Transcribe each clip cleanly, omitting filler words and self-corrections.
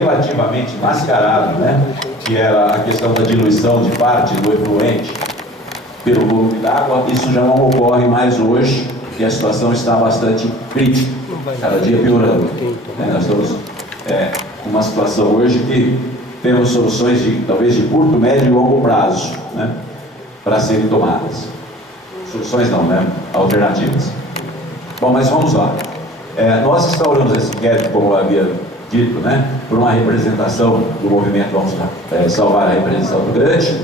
relativamente mascarado, né, que era a questão da diluição de parte do efluente pelo volume d'água. Isso já não ocorre mais hoje e a situação está bastante crítica, cada dia piorando, né? Nós estamos com uma situação hoje que temos soluções talvez de curto, médio e longo prazo, né, para serem tomadas. Soluções não, né? Alternativas. Bom, mas vamos lá. Nós instauramos esse inquérito, como eu havia dito, né, por uma representação do movimento Vamos Salvar a Represa Salto Grande.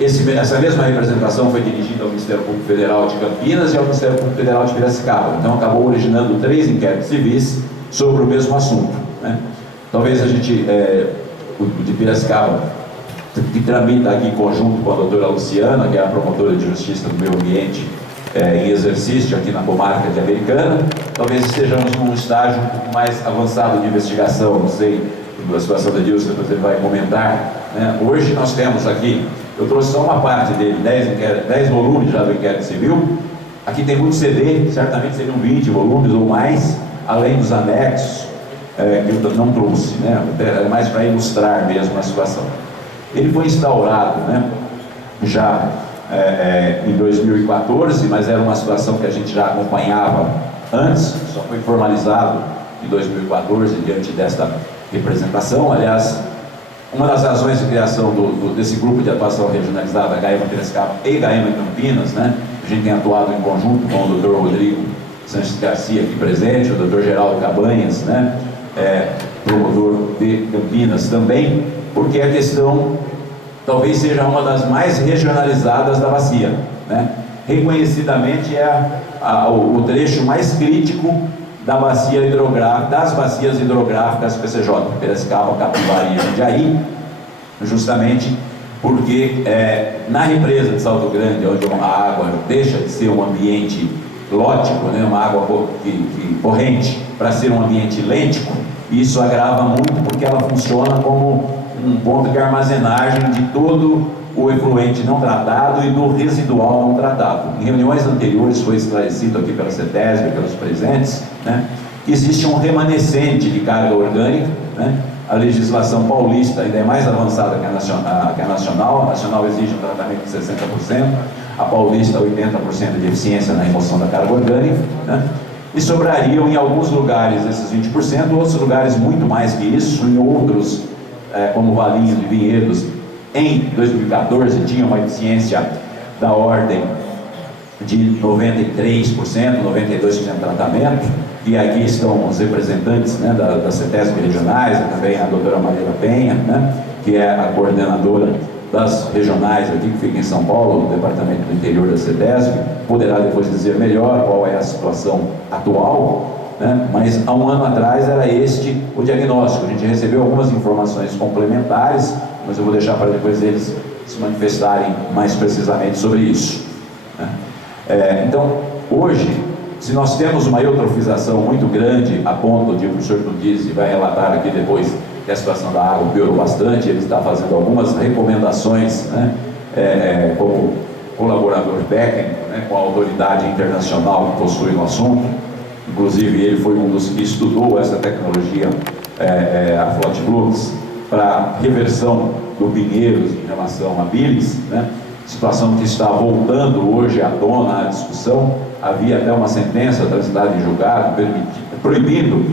Essa mesma representação foi dirigida ao Ministério Público Federal de Campinas e ao Ministério Público Federal de Piracicaba. Então acabou originando 3 inquéritos civis sobre o mesmo assunto, né? Talvez a gente, o de Piracicaba, que tramita aqui em conjunto com a doutora Luciana, que é a promotora de justiça do meio ambiente em exercício aqui na comarca de Americana, talvez estejamos num estágio um pouco mais avançado de investigação, não sei, a situação da Dilson, depois ele vai comentar, né? Hoje nós temos aqui, eu trouxe só uma parte dele, 10 volumes já do inquérito civil. Aqui tem muito CD, certamente seriam 20 volumes ou mais, além dos anexos, que eu não trouxe, né? É mais para ilustrar mesmo a situação. Ele foi instaurado, né, já em 2014, mas era uma situação que a gente já acompanhava antes, só foi formalizado em 2014 diante desta representação. Aliás, uma das razões de criação desse grupo de atuação regionalizada, HEMA Piracicaba e HEMA Campinas, né, a gente tem atuado em conjunto com o Dr. Rodrigo Sanches Garcia aqui presente, o Dr. Geraldo Cabanhas, né, promotor de Campinas também, porque a questão talvez seja uma das mais regionalizadas da bacia, né? Reconhecidamente o trecho mais crítico da bacia hidrográfica, das bacias hidrográficas PCJ, Piracicaba, Capivari e Jundiaí, justamente porque na represa de Salto Grande, onde a água deixa de ser um ambiente lótico, né, uma água corrente, para ser um ambiente lêntico, isso agrava muito porque ela funciona como um ponto de armazenagem de todo o efluente não tratado e do residual não tratado. Em reuniões anteriores foi esclarecido aqui pela CETESB, pelos presentes, né, que existe um remanescente de carga orgânica, né? A legislação paulista ainda é mais avançada que a nacional. A nacional exige um tratamento de 60%, a paulista 80% de eficiência na remoção da carga orgânica, né? E sobrariam em alguns lugares esses 20%, outros lugares muito mais que isso, em outros, como Valinhos e Vinhedos, em 2014 tinha uma eficiência da ordem de 93%, 92% de tratamento, e aqui estão os representantes, né, da CETESB regionais, e também a doutora Maria Penha, né, que é a coordenadora das regionais aqui, que fica em São Paulo, no departamento do interior da CETESB, poderá depois dizer melhor qual é a situação atual, né? Mas há um ano atrás era este o diagnóstico. A gente recebeu algumas informações complementares, mas eu vou deixar para depois eles se manifestarem mais precisamente sobre isso, né? Então, hoje, se nós temos uma eutrofização muito grande, a ponto de o professor Tudisi vai relatar aqui depois que a situação da água piorou bastante, ele está fazendo algumas recomendações, né, como colaborador técnico, né, com a autoridade internacional que possui no assunto. Inclusive ele foi um dos que estudou essa tecnologia, a Flotflux, para reversão do Pinheiros em relação a Bilis, né, situação que está voltando hoje à tona, à discussão. Havia até uma sentença transitada em julgado proibindo,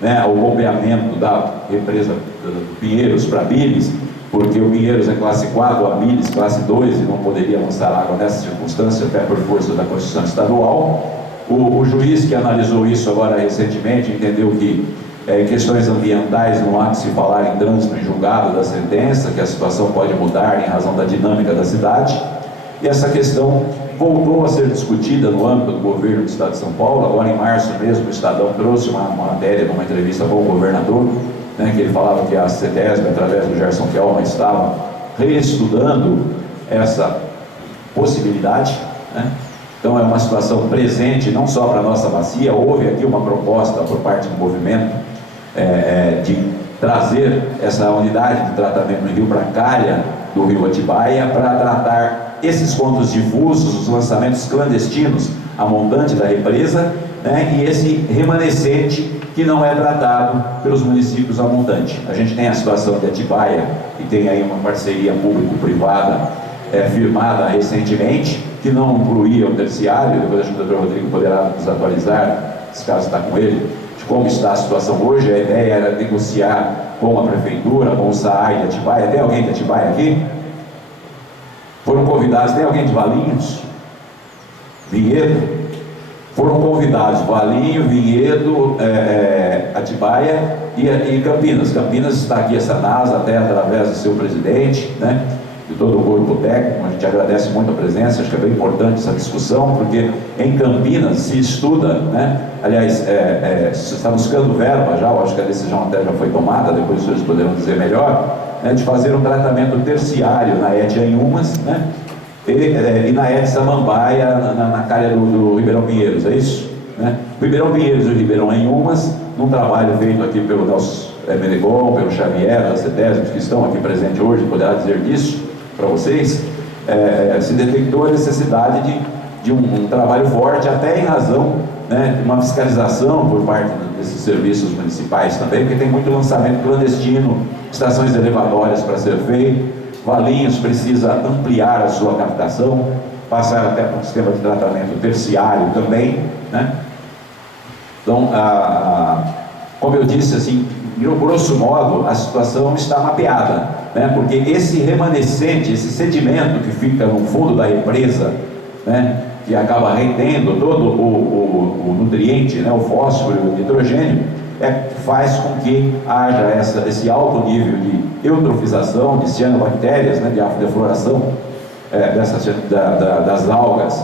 né, o bombeamento da represa do Pinheiros para Bilis, porque o Pinheiros é classe 4, a Bilis classe 2 e não poderia lançar água nessa circunstância, até por força da Constituição Estadual. O juiz que analisou isso agora recentemente entendeu que em questões ambientais não há que se falar em trânsito em julgado da sentença, que a situação pode mudar em razão da dinâmica da cidade, e essa questão voltou a ser discutida no âmbito do governo do Estado de São Paulo. Agora em março mesmo o Estadão trouxe uma matéria numa entrevista com o governador, né, que ele falava que a CETESB, através do Gerson Kelman, estava reestudando essa possibilidade, né? Então é uma situação presente não só para a nossa bacia. Houve aqui uma proposta por parte do movimento de trazer essa unidade de tratamento no Rio Brancalha, do Rio Atibaia, para tratar esses pontos difusos, os lançamentos clandestinos a montante da represa, né, e esse remanescente que não é tratado pelos municípios a montante. A gente tem a situação de Atibaia, que tem aí uma parceria público-privada firmada recentemente, que não incluía o terciário. Depois acho que o Dr. Rodrigo poderá nos atualizar, se caso está com ele, de como está a situação hoje. A ideia era negociar com a prefeitura, com o SAAI de Atibaia. Tem alguém de Atibaia aqui? Foram convidados, tem alguém de Valinhos? Vinhedo? Foram convidados Valinho, Vinhedo, Atibaia e Campinas. Campinas está aqui essa NASA, até através do seu presidente, né, de todo o corpo técnico. A gente agradece muito a presença. Acho que é bem importante essa discussão, porque em Campinas se estuda, né, aliás, se está buscando verba já, eu acho que a decisão até já foi tomada, depois os senhores poderão dizer melhor, né, de fazer um tratamento terciário na ET Anhumas, né, e na ET Samambaia, na calha do Ribeirão Pinheiros, é isso? Né? Ribeirão Pinheiros e Ribeirão Anhumas, num trabalho feito aqui pelo Nelson Menegon, pelo Xavier, da CETESB, que estão aqui presentes hoje, poderá dizer disso para vocês, se detectou a necessidade de um trabalho forte, até em razão, né, de uma fiscalização por parte desses serviços municipais também, porque tem muito lançamento clandestino, estações elevatórias para ser feito. Valinhos precisa ampliar a sua captação, passar até para um sistema de tratamento terciário também, né? Então, como eu disse, assim, grosso modo, a situação está mapeada, né? Porque esse remanescente, esse sedimento que fica no fundo da represa, né, que acaba retendo todo o nutriente, né, o fósforo e o nitrogênio, faz com que haja esse alto nível de eutrofização de cianobactérias, né, de aflorafloração das algas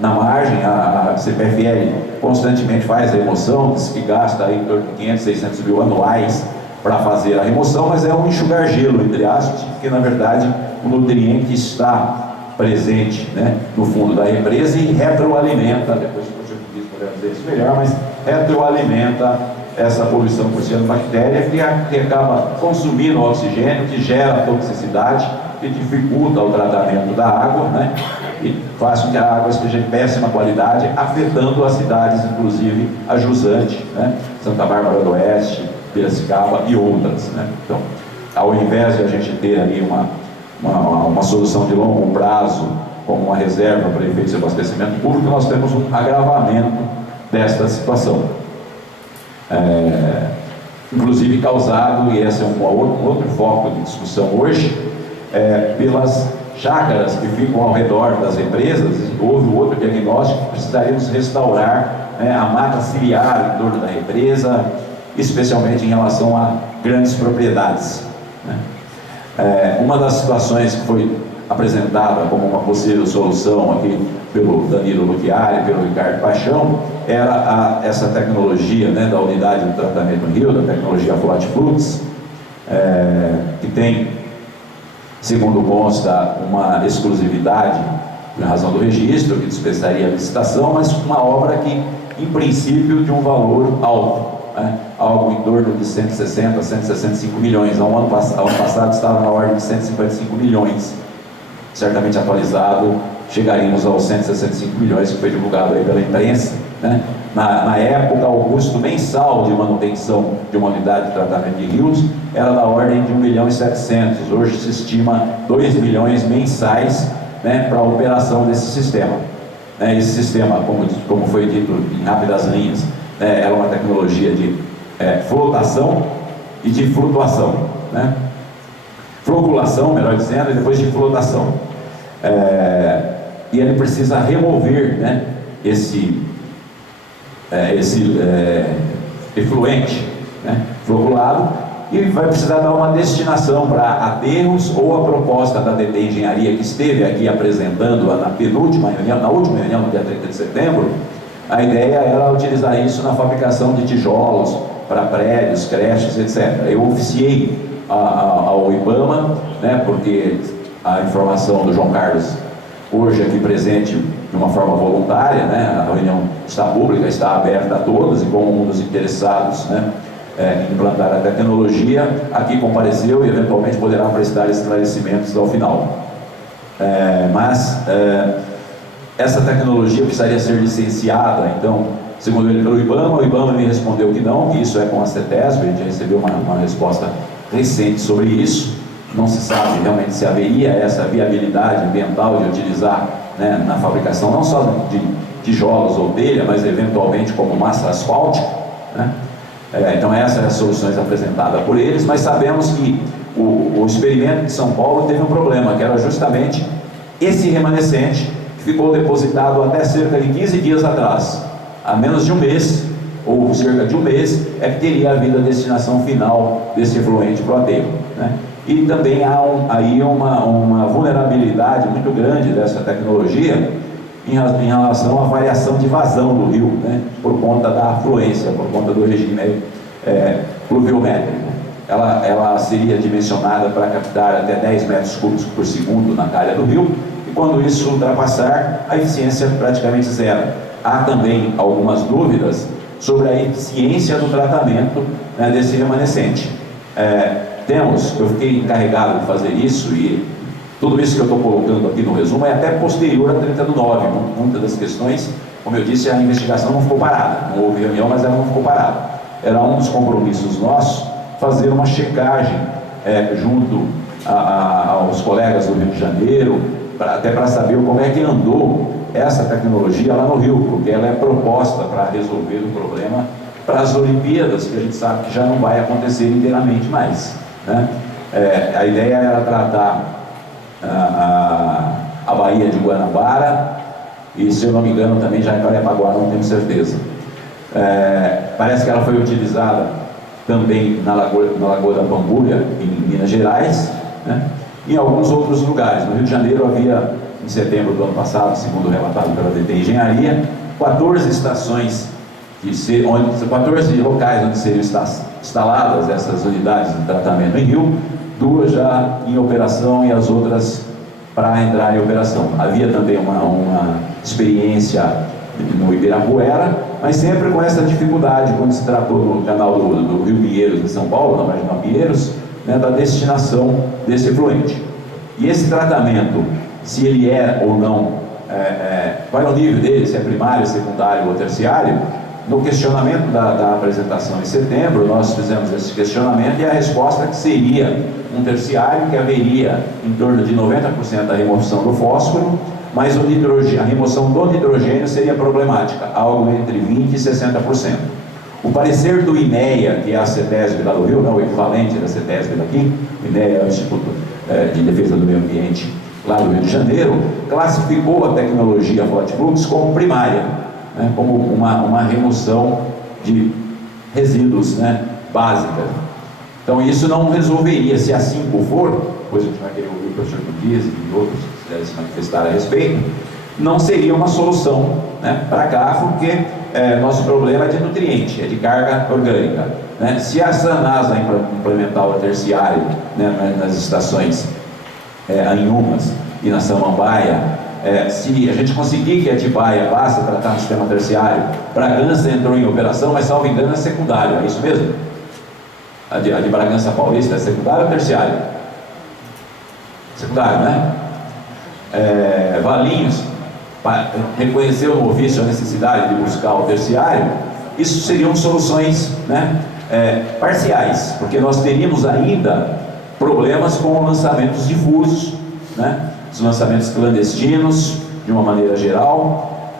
na margem. A CPFL constantemente faz a remoção, diz que gasta aí em torno de 500, 600 mil anuais para fazer a remoção, mas é um enxugar gelo, entre aspas, porque na verdade o nutriente está presente, né, no fundo da represa e retroalimenta, depois o Português poderá dizer isso melhor, mas retroalimenta essa poluição por cianobactéria, que acaba consumindo o oxigênio, que gera toxicidade, que dificulta o tratamento da água, né, e faz com que a água esteja de péssima qualidade, afetando as cidades, inclusive a jusante, né, Santa Bárbara do Oeste, Piracicaba e outras, né. Então, ao invés de a gente ter ali uma solução de longo prazo, como uma reserva para efeitos de abastecimento público, nós temos um agravamento desta situação. Inclusive causado, e esse é um outro foco de discussão hoje, pelas chácaras que ficam ao redor das represas. Houve outro diagnóstico que precisaríamos restaurar, né, a mata ciliar em torno da represa, especialmente em relação a grandes propriedades, né. Uma das situações que foi apresentada como uma possível solução aqui pelo Danilo Luchiari, pelo Ricardo Paixão, era essa tecnologia, né, da unidade de tratamento Rio, da tecnologia Float Flux, que tem, segundo consta, uma exclusividade em razão do registro, que dispensaria a licitação, mas uma obra que, em princípio, de um valor alto, né, algo em torno de 160 a 165 milhões. Ano passado estava na ordem de 155 milhões. Certamente atualizado, chegaríamos aos 165 milhões, que foi divulgado aí pela imprensa, né? Na época, o custo mensal de manutenção de uma unidade de tratamento de rios era da ordem de 1,7 milhão. Hoje se estima 2 milhões mensais, né, para a operação desse sistema. Esse sistema, como foi dito em rápidas linhas, né, era uma tecnologia de flotação e de flutuação, né? Floculação, melhor dizendo, e depois de flotação. E ele precisa remover, né, esse efluente, né, floculado, e vai precisar dar uma destinação para aterros, ou a proposta da DT Engenharia, que esteve aqui apresentando na última reunião, no dia 30 de setembro, a ideia era utilizar isso na fabricação de tijolos para prédios, creches, etc. Eu oficiei ao IBAMA, né, porque a informação do João Carlos, hoje aqui presente de uma forma voluntária, né, a reunião está pública, está aberta a todos, e como um dos interessados, né, em implantar a tecnologia, aqui compareceu e eventualmente poderá prestar esclarecimentos ao final. Essa tecnologia precisaria ser licenciada, então, segundo ele, pelo IBAMA. O IBAMA me respondeu que não, que isso é com a CETESB. A gente recebeu uma resposta recente sobre isso. Não se sabe realmente se haveria essa viabilidade ambiental de utilizar, né, na fabricação não só de tijolos ou telha, mas eventualmente como massa asfáltica, né? Então essas as soluções apresentadas por eles, mas sabemos que o experimento de São Paulo teve um problema, que era justamente esse remanescente que ficou depositado até cerca de 15 dias atrás. Há menos de um mês, ou cerca de um mês, é que teria havido a destinação final desse efluente para o aterro, né? E também há aí uma vulnerabilidade muito grande dessa tecnologia em relação à variação de vazão do rio, né? Por conta da afluência, por conta do regime pluviométrico. Ela seria dimensionada para captar até 10 metros cúbicos por segundo na calha do rio, e quando isso ultrapassar, a eficiência é praticamente zero. Há também algumas dúvidas sobre a eficiência do tratamento, né, desse remanescente. Eu fiquei encarregado de fazer isso, e tudo isso que eu estou colocando aqui no resumo é até posterior a 30/9. Muitas das questões, como eu disse, a investigação não ficou parada, não houve reunião, mas ela não ficou parada. Era um dos compromissos nossos fazer uma checagem junto aos colegas do Rio de Janeiro, até para saber como é que andou essa tecnologia lá no Rio, porque ela é proposta para resolver o problema para as Olimpíadas, que a gente sabe que já não vai acontecer inteiramente mais, né? A ideia era tratar a Baía de Guanabara e, se eu não me engano, também já em Jacarepaguá, não tenho certeza. Parece que ela foi utilizada também na Lagoa da Pampulha, em Minas Gerais, né? E em alguns outros lugares. No Rio de Janeiro havia, em setembro do ano passado, segundo relatado pela DT Engenharia, 14 estações, 14 locais onde seriam instaladas essas unidades de tratamento em rio, 2 já em operação e as outras para entrar em operação. Havia também uma experiência no Ibirapuera, mas sempre com essa dificuldade, quando se tratou do canal do Rio Pinheiros, em São Paulo, na Marginal Pinheiros, né, da destinação desse efluente. E esse tratamento, se ele é ou não, qual é o nível dele, se é primário, secundário ou terciário, no questionamento da apresentação em setembro, nós fizemos esse questionamento, e a resposta é que seria um terciário, que haveria em torno de 90% da remoção do fósforo, mas a remoção do nitrogênio seria problemática, algo entre 20% e 60%. O parecer do INEA, que é a CETESB lá do Rio, não, o equivalente da CETESB daqui, o INEA é o Instituto de Defesa do Meio Ambiente lá do Rio de Janeiro, classificou a tecnologia Flotflux como primária, né, como uma remoção de resíduos, né, básica. Então isso não resolveria, se assim for, depois a gente vai querer ouvir o professor Dias e outros que quiserem se manifestar a respeito, não seria uma solução, né, para cá, porque nosso problema é de nutriente, é de carga orgânica, né? Se a Sanasa implementar o terciário, né, nas estações Anhumas e na Samambaia, se a gente conseguir que a Atibaia passe a tratar no sistema terciário, Bragança entrou em operação, mas salvo engano é secundário, é isso mesmo? A de Bragança Paulista é secundário ou terciário? Secundário, né? Valinhos reconheceu no ofício a necessidade de buscar o terciário. Isso seriam soluções, né, parciais, porque nós teríamos ainda problemas com lançamentos difusos, né, os lançamentos clandestinos, de uma maneira geral.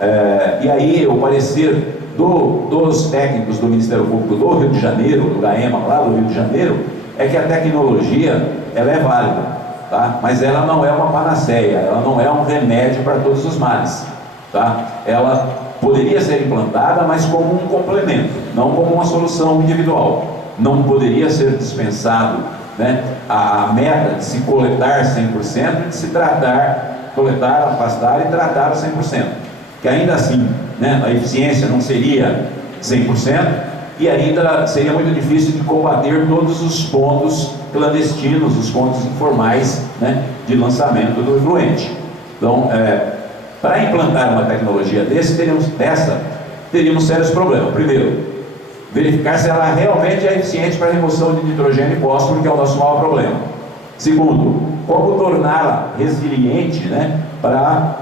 E aí o parecer dos técnicos do Ministério Público do Rio de Janeiro, do GAEMA lá do Rio de Janeiro, é que a tecnologia ela é válida, tá? Mas ela não é uma panaceia, ela não é um remédio para todos os males, tá? Ela poderia ser implantada, mas como um complemento, não como uma solução individual. Não poderia ser dispensado, né, a meta de se coletar 100% e de se coletar, afastar e tratar 100%. Que ainda assim, né, a eficiência não seria 100%, e ainda seria muito difícil de combater todos os pontos clandestinos, os pontos informais, né, de lançamento do efluente. Então, para implantar uma tecnologia teríamos sérios problemas. Primeiro, verificar se ela realmente é eficiente para a remoção de nitrogênio e fósforo, que é o nosso maior problema. Segundo, como torná-la resiliente, né, para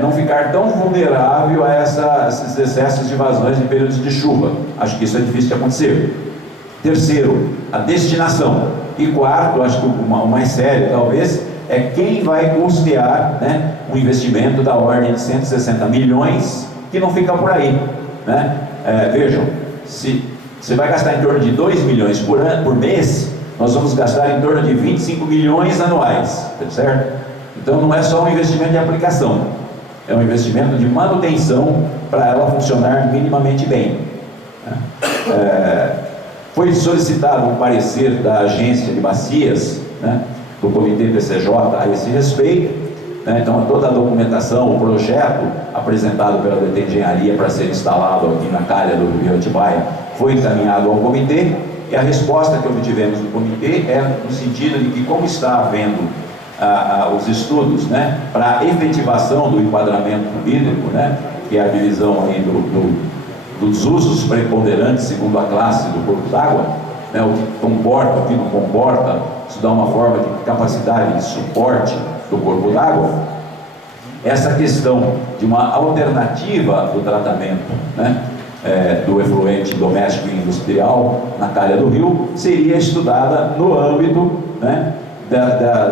não ficar tão vulnerável a esses excessos de vazões em períodos de chuva. Acho que isso é difícil de acontecer. Terceiro, a destinação. E quarto, acho que o mais sério talvez, é quem vai custear, né, um investimento da ordem de 160 milhões que não fica por aí, né? Vejam, se você vai gastar em torno de 2 milhões por mês, nós vamos gastar em torno de 25 milhões anuais, tá certo? Então não é só um investimento de aplicação, é um investimento de manutenção para ela funcionar minimamente bem, né? Foi solicitado um parecer da agência de bacias, né, do Comitê PCJ a esse respeito, né? Então toda a documentação, o projeto apresentado pela DT Engenharia para ser instalado aqui na calha do Rio Atibaia foi encaminhado ao comitê, e a resposta que obtivemos do comitê é no sentido de que, como está havendo os estudos, né, para a efetivação do enquadramento hídrico, né, que é a divisão aí dos usos preponderantes segundo a classe do corpo d'água, né, o que comporta, o que não comporta, isso dá uma forma de capacidade de suporte do corpo d'água. Essa questão de uma alternativa do tratamento, né, do efluente doméstico e industrial na calha do rio seria estudada no âmbito, né,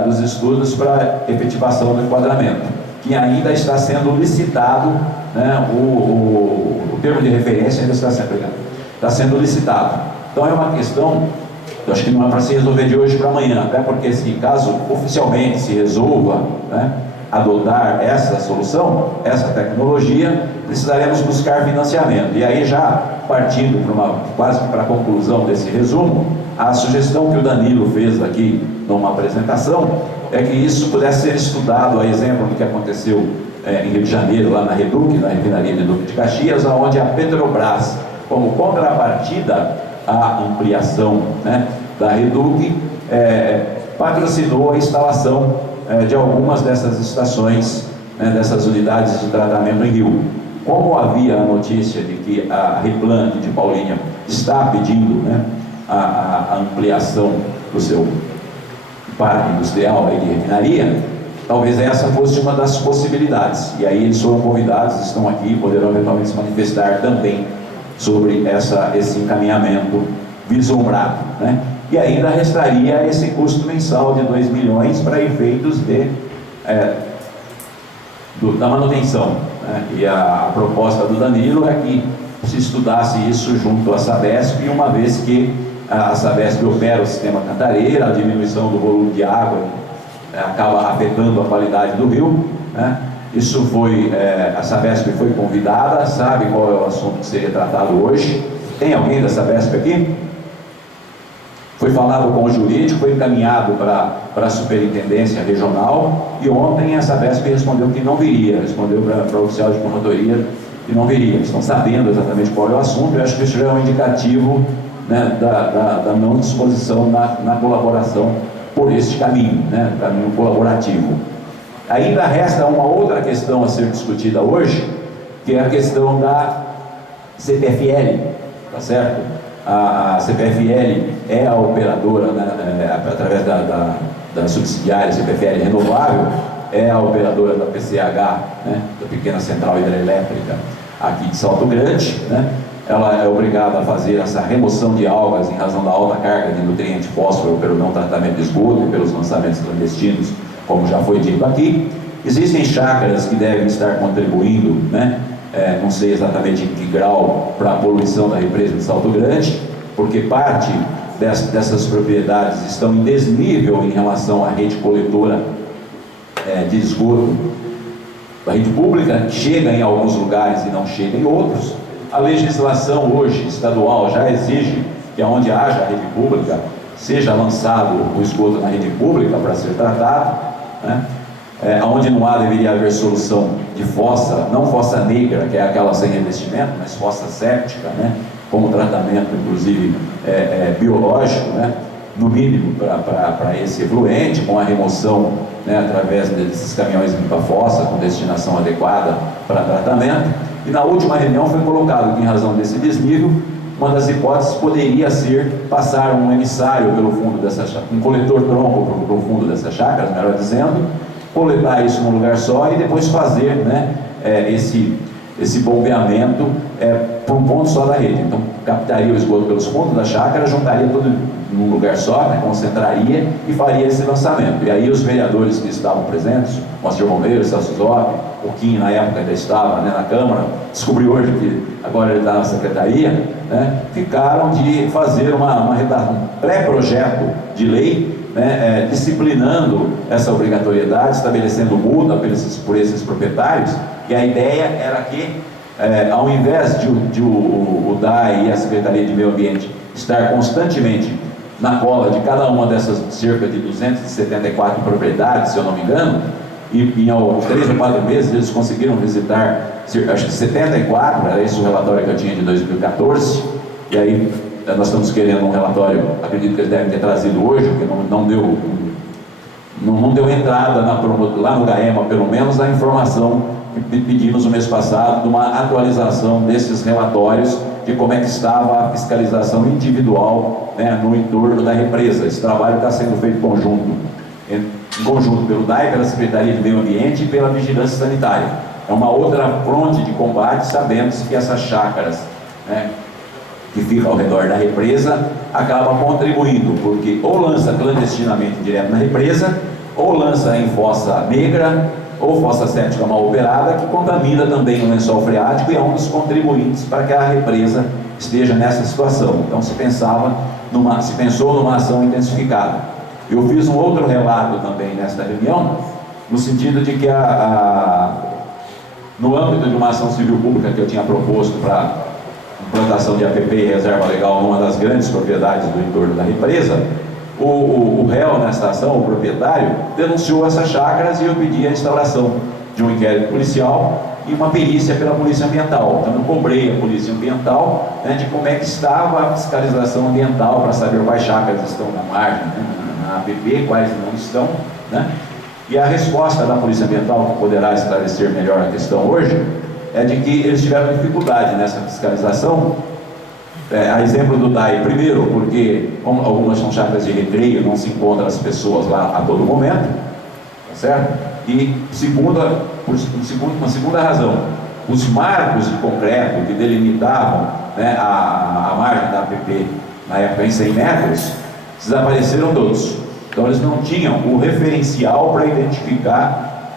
dos estudos para efetivação do enquadramento, que ainda está sendo licitado, né, o termo de referência ainda está sendo licitado. Então é uma questão, eu acho que não é para se resolver de hoje para amanhã, até porque se caso oficialmente se resolva, né, adotar essa solução, essa tecnologia, precisaremos buscar financiamento. E aí, já partindo quase para a conclusão desse resumo, a sugestão que o Danilo fez aqui numa apresentação é que isso pudesse ser estudado, a exemplo do que aconteceu em Rio de Janeiro, lá na Reduc, na refinaria de Duque de Caxias, onde a Petrobras, como contrapartida à ampliação, né, da Reduc, patrocinou a instalação de algumas dessas estações, né, dessas unidades de tratamento em rio. Como havia a notícia de que a Replant de Paulínia está pedindo, né, a ampliação do seu parque industrial aí de refinaria, talvez essa fosse uma das possibilidades. E aí eles foram convidados, estão aqui, poderão eventualmente se manifestar também sobre esse encaminhamento vislumbrado, né? E ainda restaria esse custo mensal de 2 milhões para efeitos da manutenção, né? E a proposta do Danilo é que se estudasse isso junto à Sabesp, uma vez que a Sabesp opera o sistema Cantareira, a diminuição do volume de água acaba afetando a qualidade do rio, né? Isso foi, a Sabesp foi convidada, sabe qual é o assunto que seria tratado hoje. Tem alguém da Sabesp aqui? Foi falado com o jurídico, foi encaminhado para a superintendência regional, e ontem a Sabesp respondeu que não viria, respondeu para o oficial de promotoria que não viria. Estão sabendo exatamente qual é o assunto. Eu acho que isso já é um indicativo, né, da não disposição na colaboração por este caminho, né, caminho colaborativo. Ainda resta uma outra questão a ser discutida hoje, que é a questão da CPFL, tá certo? A CPFL é a operadora, né, através da subsidiária CPFL Renovável, é a operadora da PCH, né, da Pequena Central Hidrelétrica aqui de Salto Grande, né? Ela é obrigada a fazer essa remoção de algas em razão da alta carga de nutriente fósforo pelo não tratamento de esgoto e pelos lançamentos clandestinos, como já foi dito aqui. Existem chácaras que devem estar contribuindo, né? Não sei exatamente em que grau, para a poluição da represa de Salto Grande, porque parte dessas propriedades estão em desnível em relação à rede coletora de esgoto. A rede pública chega em alguns lugares e não chega em outros. A legislação hoje estadual já exige que onde haja rede pública seja lançado o esgoto na rede pública para ser tratado, né? Onde não há, deveria haver solução de fossa, não fossa negra, que é aquela sem revestimento, mas fossa séptica, né? Como tratamento, inclusive, biológico, né? No mínimo para esse efluente, com a remoção, né, através desses caminhões limpa-fossa, com destinação adequada para tratamento. E na última reunião foi colocado que, em razão desse desnível, uma das hipóteses poderia ser passar um emissário pelo fundo dessa chácara, um coletor tronco pelo fundo dessas chácaras, melhor dizendo, coletar isso num lugar só e depois fazer, né, esse bombeamento para um ponto só da rede. Então, captaria o esgoto pelos fundos da chácara, juntaria tudo num lugar só, né, concentraria e faria esse lançamento. E aí os vereadores que estavam presentes, Moacir Romero, Celso Zop, o Kim na época ainda estava, né, na Câmara, descobri hoje que agora ele está na Secretaria, né, ficaram de fazer um pré-projeto de lei, né, disciplinando essa obrigatoriedade, estabelecendo multa por esses proprietários. E a ideia era que, ao invés de o DAE e a Secretaria de Meio Ambiente estar constantemente na cola de cada uma dessas cerca de 274 propriedades, se eu não me engano, e em 3 ou 4 meses eles conseguiram visitar, acho que 74, era esse o relatório que eu tinha de 2014, e aí nós estamos querendo um relatório, acredito que eles devem ter trazido hoje, porque não deu entrada lá no GAEMA, pelo menos, a informação que pedimos no mês passado, de uma atualização desses relatórios de como é que estava a fiscalização individual, né, no entorno da represa. Esse trabalho está sendo feito em conjunto pelo DAE, pela Secretaria de Meio Ambiente e pela Vigilância Sanitária. É uma outra fronte de combate, sabendo-se que essas chácaras, né, que ficam ao redor da represa, acabam contribuindo, porque ou lança clandestinamente direto na represa, ou lança em fossa negra, ou fossa séptica mal operada, que contamina também o lençol freático e é um dos contribuintes para que a represa esteja nessa situação. Então se pensou numa ação intensificada. Eu fiz um outro relato também nesta reunião, no sentido de que no âmbito de uma ação civil pública que eu tinha proposto para implantação de APP e reserva legal numa das grandes propriedades do entorno da represa, o réu nesta ação, o proprietário, denunciou essas chácaras e eu pedi a instauração de um inquérito policial e uma perícia pela Polícia Ambiental. Então eu cobrei a Polícia Ambiental, né, de como é que estava a fiscalização ambiental para saber quais chácaras estão na margem, né, na APP, quais não estão, né? E a resposta da Polícia Ambiental, que poderá esclarecer melhor a questão hoje, é de que eles tiveram dificuldade nessa fiscalização. A exemplo do DAE, primeiro, porque como algumas são chácaras de recreio, não se encontram as pessoas lá a todo momento, tá certo? E uma segunda razão, os marcos de concreto que delimitavam, né, a margem da APP na época em 100 metros, desapareceram todos. Então eles não tinham o referencial para identificar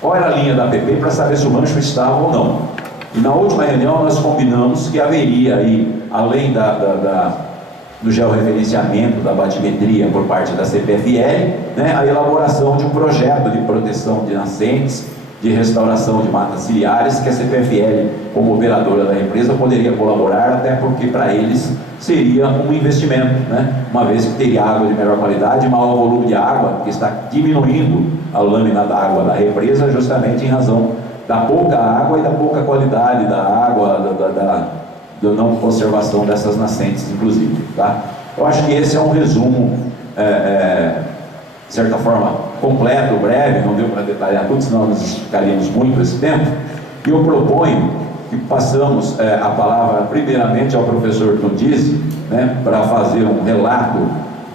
qual era a linha da APP para saber se o rancho estava ou não. E na última reunião nós combinamos que haveria aí, além do georreferenciamento, da batimetria por parte da CPFL, né, a elaboração de um projeto de proteção de nascentes, de restauração de matas ciliares, que a CPFL, como operadora da empresa, poderia colaborar, até porque para eles seria um investimento, né, uma vez que teria água de melhor qualidade, maior volume de água, que está diminuindo a lâmina da água da represa, justamente em razão da pouca água e da pouca qualidade da água, da não conservação dessas nascentes, inclusive, tá? Eu acho que esse é um resumo, de certa forma, completo, breve, não deu para detalhar tudo, senão nós ficaríamos muito esse tempo. E eu proponho que passamos a palavra primeiramente ao professor Tundizi, né, para fazer um relato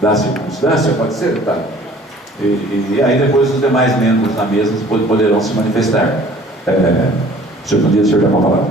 da circunstância, pode ser, tá? E aí depois os demais membros na mesa poderão se manifestar. Senhor Tundizi, o senhor já pode falar.